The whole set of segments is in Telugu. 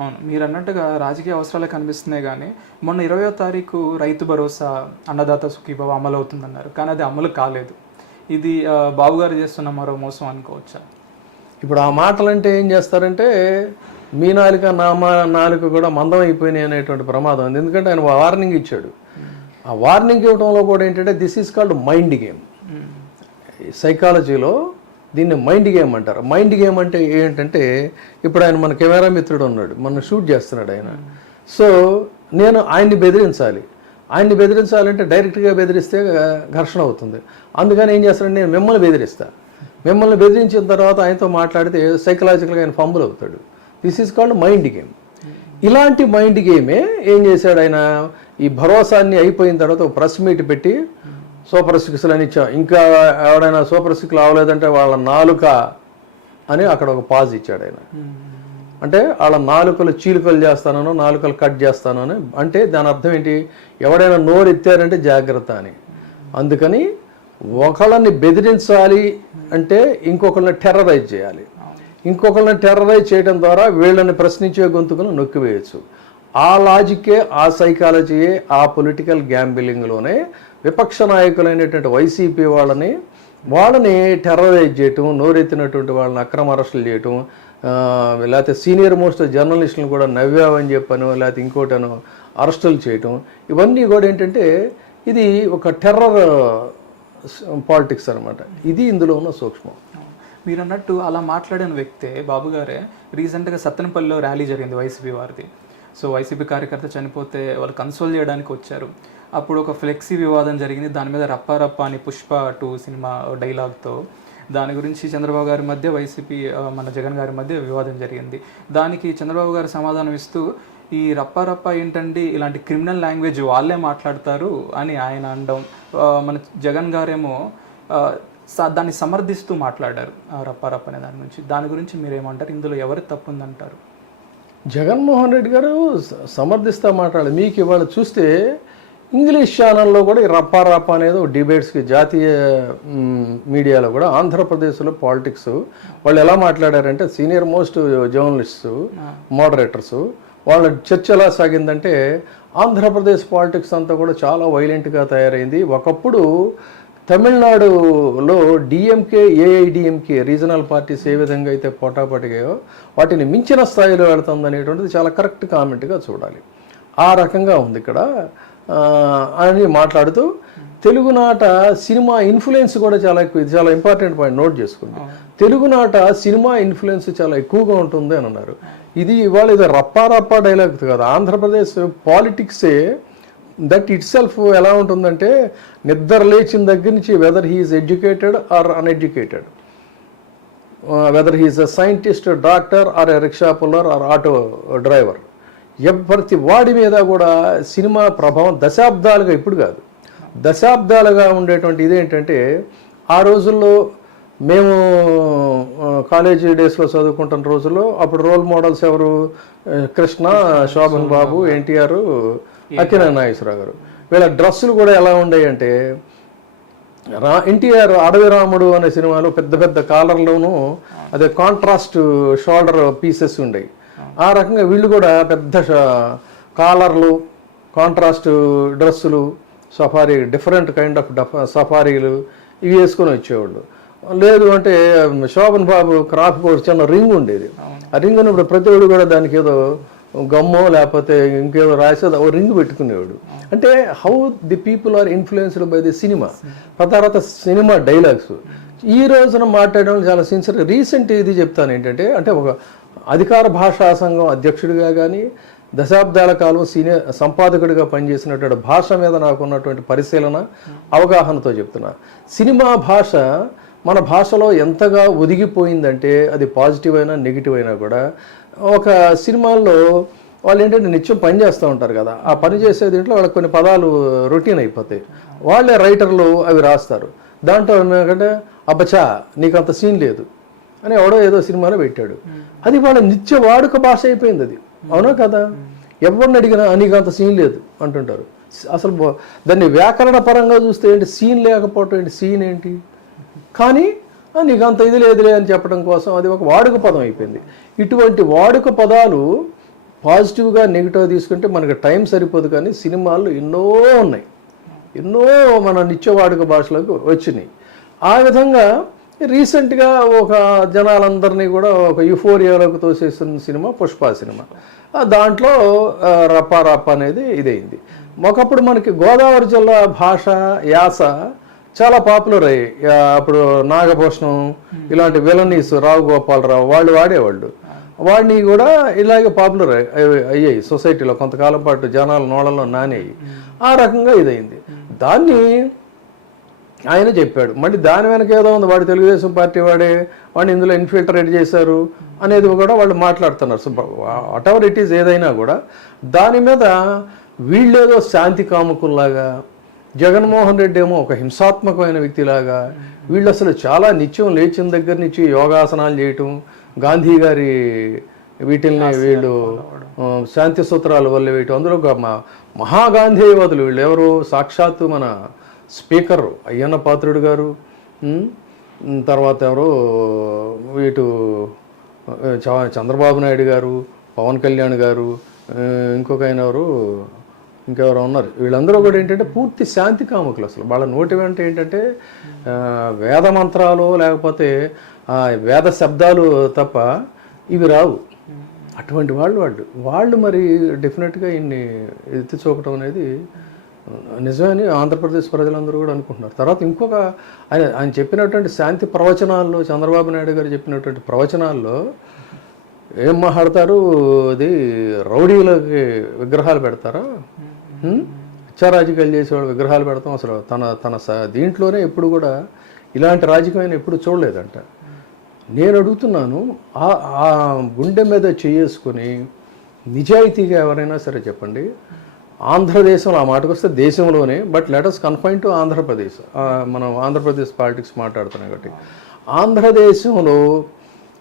అవును, మీరు అన్నట్టుగా రాజకీయ అవసరాలు కనిపిస్తున్నాయి కానీ మొన్న 20వ తారీఖు రైతు భరోసా అన్నదాత సుఖీభవ అమలు అవుతుందన్నారు, కానీ అది అమలు కాలేదు. ఇది బాబు గారు చేస్తున్న మరో మోసం అనుకోవచ్చా? ఇప్పుడు ఆ మాటలంటే ఏం చేస్తారంటే మీ నాలుక నాలుక కూడా మందం అయిపోయినాయి అనేటువంటి ప్రమాదం ఉంది. ఎందుకంటే ఆయన వార్నింగ్ ఇచ్చాడు. ఆ వార్నింగ్ ఇవ్వడంలో కూడా ఏంటంటే this is called mind game. సైకాలజీలో దీన్ని మైండ్ గేమ్ అంటారు. మైండ్ గేమ్ అంటే ఏంటంటే ఇప్పుడు ఆయన మన కెమెరా మిత్రుడు ఉన్నాడు, మన షూట్ చేస్తున్నాడు ఆయన. సో నేను ఆయన్ని బెదిరించాలంటే డైరెక్ట్గా బెదిరిస్తే ఘర్షణ అవుతుంది. అందుకని ఏం చేస్తానంటే నేను మిమ్మల్ని బెదిరించిన తర్వాత ఆయనతో మాట్లాడితే సైకలాజికల్గా ఆయన ఫంబుల్ అవుతాడు. This is called mind game. ఇలాంటి మైండ్ గేమే ఏం చేశాడు ఆయన, ఈ భరోసాన్ని అయిపోయిన తర్వాత ఒక ప్రెస్ మీట్ పెట్టి సూపర్ సిక్స్లు అని ఇచ్చా, ఇంకా ఎవడైనా సూపర్ సిక్స్లు అవ్వలేదంటే వాళ్ళ నాలుక అని అక్కడ ఒక పాజ్ ఇచ్చాడు ఆయన. అంటే వాళ్ళ నాలుకలు చీలికలు చేస్తానో నాలుకలు కట్ చేస్తానో అని. అంటే దాని అర్థం ఏంటి, ఎవడైనా నోరు ఎత్తారంటే జాగ్రత్త అని. అందుకని ఒకళ్ళని బెదిరించాలి అంటే ఇంకొకళ్ళని టెర్రరైజ్ చేయాలి. ఇంకొకళ్ళని టెర్రరైజ్ చేయడం ద్వారా వీళ్ళని ప్రశ్నించే గొంతుకును నొక్కివేయచ్చు. ఆ లాజిక్కే, ఆ సైకాలజీయే ఆ పొలిటికల్ గ్యాంబిలింగ్లోనే విపక్ష నాయకులైనటువంటి వైసీపీ వాళ్ళని టెర్రరైజ్ చేయటం, నోరెత్తినటువంటి వాళ్ళని అక్రమ అరెస్టులు చేయటం, లేకపోతే సీనియర్ మోస్ట్ జర్నలిస్టులను కూడా నవ్వావని చెప్పను, లేకపోతే ఇంకోటను అరెస్టులు చేయటం, ఇవన్నీ కూడా ఏంటంటే ఇది ఒక టెర్రర్ పాలిటిక్స్ అనమాట. ఇది ఇందులో ఉన్న సూక్ష్మం. మీరు అన్నట్టు అలా మాట్లాడిన వ్యక్తే బాబు గారే రీసెంట్గా సత్తెనపల్లిలో ర్యాలీ జరిగింది వైసీపీ వారిది. సో వైసీపీ కార్యకర్త చనిపోతే వాళ్ళు కన్సోల్ చేయడానికి వచ్చారు. అప్పుడు ఒక ఫ్లెక్సీ వివాదం జరిగింది. దాని మీద రప్ప అని పుష్ప 2 సినిమా డైలాగ్తో దాని గురించి చంద్రబాబు గారి మధ్య వైసీపీ మన జగన్ గారి మధ్య వివాదం జరిగింది. దానికి చంద్రబాబు గారు సమాధానం ఇస్తూ ఈ రప్ప ఏంటండి, ఇలాంటి క్రిమినల్ లాంగ్వేజ్ వాళ్ళే మాట్లాడతారు అని ఆయన అనడం, మన జగన్ గారేమో దాన్ని సమర్థిస్తూ మాట్లాడారు రప్ప అనే దాని నుంచి. దాని గురించి మీరేమంటారు? ఇందులో ఎవరి తప్పు ఉందంటారు? జగన్మోహన్ రెడ్డి గారు సమర్థిస్తా మాట్లాడారు. మీకు ఇవాళ చూస్తే ఇంగ్లీష్ ఛానల్లో కూడా ఈ రప్ప అనేది డిబేట్స్కి జాతీయ మీడియాలో కూడా ఆంధ్రప్రదేశ్లో పాలిటిక్స్ వాళ్ళు ఎలా మాట్లాడారంటే సీనియర్ మోస్ట్ జర్నలిస్ట్స్, మోడరేటర్స్ వాళ్ళ చర్చ ఎలా సాగిందంటే ఆంధ్రప్రదేశ్ పాలిటిక్స్ అంతా కూడా చాలా వైలెంట్గా తయారైంది. ఒకప్పుడు తమిళనాడులో డిఎంకే, ఏఐడిఎంకే రీజనల్ పార్టీస్ ఏ విధంగా అయితే పోటాపోటీగాయో వాటిని మించిన స్థాయిలో వెళుతుంది అనేటువంటిది చాలా కరెక్ట్ కామెంట్గా చూడాలి. ఆ రకంగా ఉంది ఇక్కడ అని మాట్లాడుతూ తెలుగునాట సినిమా ఇన్ఫ్లుయెన్స్ కూడా చాలా ఎక్కువ. ఇది చాలా ఇంపార్టెంట్ పాయింట్, నోట్ చేసుకుంది. తెలుగునాట సినిమా ఇన్ఫ్లుయెన్స్ చాలా ఎక్కువగా ఉంటుంది అని అన్నారు. ఇది ఇవాళ ఇది రప్ప డైలాగ్ కాదు. ఆంధ్రప్రదేశ్ పాలిటిక్సే దట్ ఇట్ సెల్ఫ్ ఎలా ఉంటుందంటే నిద్ర లేచిన దగ్గర నుంచి whether he's educated or uneducated, whether he's a scientist, doctor or a rickshaw puller or auto driver, ప్రతి వాడి మీద కూడా సినిమా ప్రభావం దశాబ్దాలుగా, ఇప్పుడు కాదు దశాబ్దాలుగా ఉండేటువంటి ఇదేంటంటే ఆ రోజుల్లో మేము కాలేజీ డేస్లో చదువుకుంటున్న రోజుల్లో అప్పుడు రోల్ మోడల్స్ ఎవరు, కృష్ణ, శోభన్ బాబు, ఎన్టీఆర్, అక్కినేని నాగేశ్వరరావు గారు. వీళ్ళ డ్రెస్సులు కూడా ఎలా ఉండేవి అంటే ఎన్టీఆర్ అడవి రాముడు అనే సినిమాలో పెద్ద పెద్ద కాలర్లోనూ అదే కాంట్రాస్ట్ షోల్డర్ పీసెస్ ఉండేవి. ఆ రకంగా వీళ్ళు కూడా పెద్ద కాలర్లు, కాంట్రాస్ట్ డ్రెస్సులు, సఫారీ డిఫరెంట్ కైండ్ ఆఫ్ సఫారీలు ఇవి వేసుకొని వచ్చేవాళ్ళు. లేదు అంటే శోభన్ బాబు క్రాఫ్ కూడా చిన్న రింగ్ ఉండేది. ఆ రింగ్ ఉన్నప్పుడు ప్రతి ఒడు కూడా దానికి ఏదో గమ్మో లేకపోతే ఇంకేదో రాసేది ఓ రింగ్ పెట్టుకునేవాడు. అంటే how the people are influenced by the cinema. తర్వాత సినిమా డైలాగ్స్ ఈ రోజున మాట్లాడడం చాలా సిన్సియర్గా. రీసెంట్ ఇది చెప్తాను ఏంటంటే, అంటే ఒక అధికార భాషా సంఘం అధ్యక్షుడిగా కానీ దశాబ్దాల కాలం సీనియర్ సంపాదకుడిగా పనిచేసినటువంటి భాష మీద నాకున్నటువంటి పరిశీలన, అవగాహనతో చెప్తున్నా. సినిమా భాష మన భాషలో ఎంతగా ఒదిగిపోయిందంటే అది పాజిటివ్ అయినా నెగిటివ్ అయినా కూడా ఒక సినిమాల్లో వాళ్ళు ఏంటంటే నిత్యం పని చేస్తూ ఉంటారు కదా, ఆ పని చేసే దీంట్లో వాళ్ళకి కొన్ని పదాలు రొటీన్ అయిపోతాయి. వాళ్ళే రైటర్లు అవి రాస్తారు. దాంట్లో ఏమంటే అబ్బచా నీకు అంత సీన్ లేదు అని ఎవడో ఏదో సినిమాలో పెట్టాడు. అది వాళ్ళ నిత్య వాడుక భాష అయిపోయింది. అది అవునా కదా? ఎవరిని అడిగినా నీకు అంత సీన్ లేదు అంటుంటారు. అసలు దాన్ని వ్యాకరణ పరంగా చూస్తే ఏంటి సీన్ లేకపోవటం ఏంటి, సీన్ ఏంటి, కానీ నీకు అంత ఇది లేదులే అని చెప్పడం కోసం అది ఒక వాడుక పదం అయిపోయింది. ఇటువంటి వాడుక పదాలు పాజిటివ్గా నెగిటివ్ తీసుకుంటే మనకి టైం సరిపోదు, కానీ సినిమాలు ఎన్నో ఉన్నాయి, ఎన్నో మన నిత్యవాడుక భాషలకు వచ్చినాయి. ఆ విధంగా రీసెంట్గా ఒక జనాలందరినీ కూడా ఒక యుఫోరియాలోకి తోసేస్తున్న సినిమా పుష్ప సినిమా. దాంట్లో రప్ప అనేది ఇదైంది. ఒకప్పుడు మనకి గోదావరి జిల్లా భాష యాస చాలా పాపులర్ అయ్యాయి. అప్పుడు నాగభూషణం ఇలాంటి విలనీస్ రావు గోపాలరావు వాళ్ళు వాడేవాళ్ళు. వాడిని కూడా ఇలాగే పాపులర్ అయ్యాయి సొసైటీలో, కొంతకాలం పాటు జనాల నోళ్ళలో నానేయి. ఆ రకంగా ఇదైంది. దాన్ని ఆయన చెప్పాడు. మళ్ళీ దాని వెనక ఏదో ఉంది, వాడు తెలుగుదేశం పార్టీ వాడిని ఇందులో ఇన్ఫిల్టరేట్ చేశారు అనేది కూడా వాళ్ళు మాట్లాడుతున్నారు. So what ever it is, ఏదైనా కూడా దాని మీద వీళ్ళేదో శాంతి కాముకుల్లాగా, జగన్మోహన్ రెడ్డి ఏమో ఒక హింసాత్మకమైన వ్యక్తిలాగా, వీళ్ళు అసలు చాలా నిత్యం లేచిన దగ్గర నుంచి యోగాసనాలు చేయటం, గాంధీ గారి వీటిల్ని వీళ్ళు శాంతి సూత్రాల వల్ల వేయటం, అందులో మహాగాంధేయవాదులు వీళ్ళు ఎవరు, సాక్షాత్తు మన స్పీకర్ అయ్యన్న పాత్రుడు గారు, తర్వాత ఎవరు వీటు చంద్రబాబు నాయుడు గారు, పవన్ కళ్యాణ్ గారు, ఇంకొక ఆయన ఎవరు, ఇంకెవరు ఉన్నారు. వీళ్ళందరూ కూడా ఏంటంటే పూర్తి శాంతి కాముకులు. అసలు వాళ్ళ నోటి వెంట ఏంటంటే వేద మంత్రాలు లేకపోతే వేద శబ్దాలు తప్ప ఇవి రావు. అటువంటి వాళ్ళు మరి డెఫినెట్గా ఇన్ని ఎత్తి చూపటం అనేది నిజమని ఆంధ్రప్రదేశ్ ప్రజలందరూ కూడా అనుకుంటున్నారు. తర్వాత ఇంకొక ఆయన చెప్పినటువంటి శాంతి ప్రవచనాల్లో, చంద్రబాబు నాయుడు గారు చెప్పినటువంటి ప్రవచనాల్లో ఏం మాట్లాడతారు, అది రౌడీలకి విగ్రహాలు పెడతారా, రాజకీయాలు చేసేవాళ్ళు విగ్రహాలు పెడతాం, అసలు తన దీంట్లోనే ఎప్పుడు కూడా ఇలాంటి రాజకీయం ఎప్పుడు చూడలేదంట. నేను అడుగుతున్నాను, ఆ గుండె మీద చేసుకొని నిజాయితీగా ఎవరైనా సరే చెప్పండి, ఆంధ్రదేశంలో, ఆ మాటకు వస్తే దేశంలోనే, but let us confine to Andhra Pradesh, మనం ఆంధ్రప్రదేశ్ పాలిటిక్స్ మాట్లాడుతున్నాం కాబట్టి, ఆంధ్రదేశంలో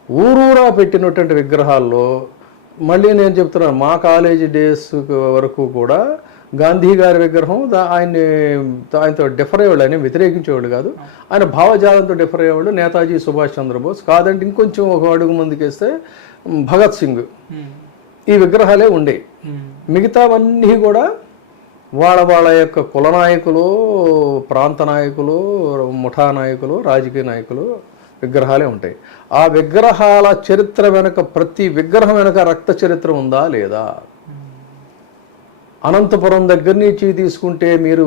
ఊరూరా పెట్టినటువంటి విగ్రహాల్లో మళ్ళీ నేను చెప్తున్నాను, మా కాలేజీ డేస్ వరకు కూడా గాంధీ గారి విగ్రహం ఆయనతో డిఫర్ అయ్యేవాళ్ళు, ఆయన వ్యతిరేకించేవాళ్ళు కాదు, ఆయన భావజాలంతో డిఫర్ అయ్యేవాళ్ళు. నేతాజీ సుభాష్ చంద్రబోస్, కాదంటే ఇంకొంచెం ఒక అడుగు ముందుకేస్తే భగత్ సింగ్, ఈ విగ్రహాలే ఉండేవి. మిగతావన్నీ కూడా వాళ్ళ యొక్క కుల నాయకులు, ప్రాంత నాయకులు, ముఠా నాయకులు, రాజకీయ నాయకులు విగ్రహాలే ఉంటాయి. ఆ విగ్రహాల చరిత్ర వెనక, ప్రతి విగ్రహం వెనక రక్త చరిత్ర ఉందా లేదా? అనంతపురం దగ్గర నుంచి తీసుకుంటే మీరు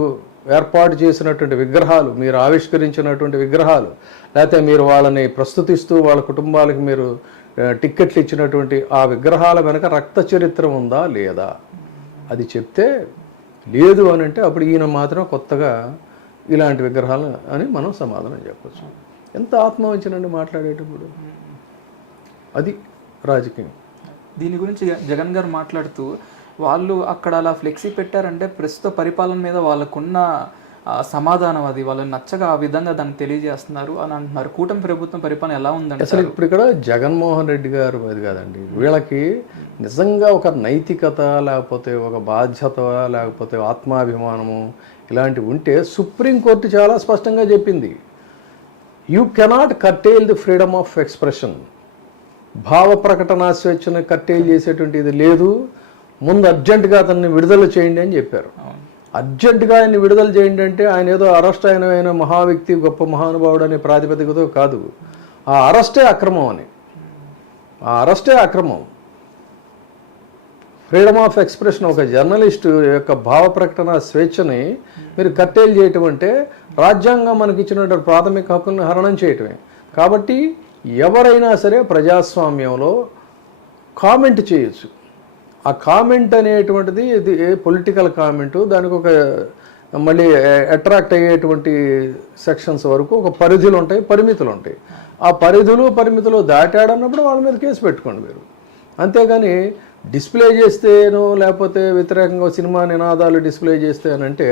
ఏర్పాటు చేసినటువంటి విగ్రహాలు, మీరు ఆవిష్కరించినటువంటి విగ్రహాలు, లేకపోతే మీరు వాళ్ళని ప్రస్తుతిస్తూ వాళ్ళ కుటుంబాలకు మీరు టిక్కెట్లు ఇచ్చినటువంటి ఆ విగ్రహాల వెనక రక్త చరిత్ర ఉందా లేదా? అది చెప్తే లేదు అని అంటే అప్పుడు ఈయన మాత్రం కొత్తగా ఇలాంటి విగ్రహాలు అని మనం సమాధానం చెప్పచ్చు. ఎంత ఆత్మవంచనండి మాట్లాడేటప్పుడు. అది రాజకీయం. దీని గురించి జగన్ గారు మాట్లాడుతూ, వాళ్ళు అక్కడ అలా ఫ్లెక్సీ పెట్టారంటే ప్రస్తుత పరిపాలన మీద వాళ్ళకున్న సమాధానం, అది వాళ్ళని నచ్చగా ఆ విధంగా దాన్ని తెలియజేస్తున్నారు అని అంటున్నారు. కూటమి ప్రభుత్వం పరిపాలన ఎలా ఉందంటే అసలు ఇప్పుడు ఇక్కడ జగన్మోహన్ రెడ్డి గారు అది కాదండి, వీళ్ళకి నిజంగా ఒక నైతికత లేకపోతే ఒక బాధ్యత లేకపోతే ఆత్మాభిమానము ఇలాంటివి ఉంటే సుప్రీంకోర్టు చాలా స్పష్టంగా చెప్పింది, you cannot curtail the freedom of expression. భావ ప్రకటన స్వేచ్ఛను కర్టైల్ చేసేటువంటి ఇది లేదు, ముందు అర్జెంటుగా అతన్ని విడుదల చేయండి అని చెప్పారు. అర్జెంటుగా ఆయన్ని విడుదల చేయండి అంటే ఆయన ఏదో అరెస్ట్ అయిన మహా వ్యక్తి, గొప్ప మహానుభావుడు అనే ప్రాతిపదికతో కాదు, ఆ అరెస్టే అక్రమం అని. ఆ అరెస్టే అక్రమం. ఫ్రీడమ్ ఆఫ్ ఎక్స్ప్రెషన్, ఒక జర్నలిస్టు యొక్క భావ ప్రకటన స్వేచ్ఛని మీరు కట్టేలు చేయటం అంటే రాజ్యాంగం మనకి ఇచ్చినటువంటి ప్రాథమిక హక్కులను హరణం చేయటమే. కాబట్టి ఎవరైనా సరే ప్రజాస్వామ్యంలో కామెంట్ చేయొచ్చు. ఆ కామెంట్ అనేటువంటిది ఇది పొలిటికల్ కామెంటు, దానికి ఒక మళ్ళీ అట్రాక్ట్ అయ్యేటువంటి సెక్షన్స్ వరకు ఒక పరిధులు ఉంటాయి, పరిమితులు ఉంటాయి. ఆ పరిమితులు దాటాడన్నప్పుడు వాళ్ళ మీద కేసు పెట్టుకోండి మీరు. అంతేగాని డిస్ప్లే చేస్తేనో లేకపోతే వ్యతిరేకంగా సినిమా నినాదాలు డిస్ప్లే చేస్తే అని అంటే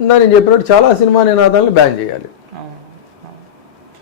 నేను చెప్పినట్టు చాలా సినిమా నినాదాలను బ్యాన్ చేయాలి.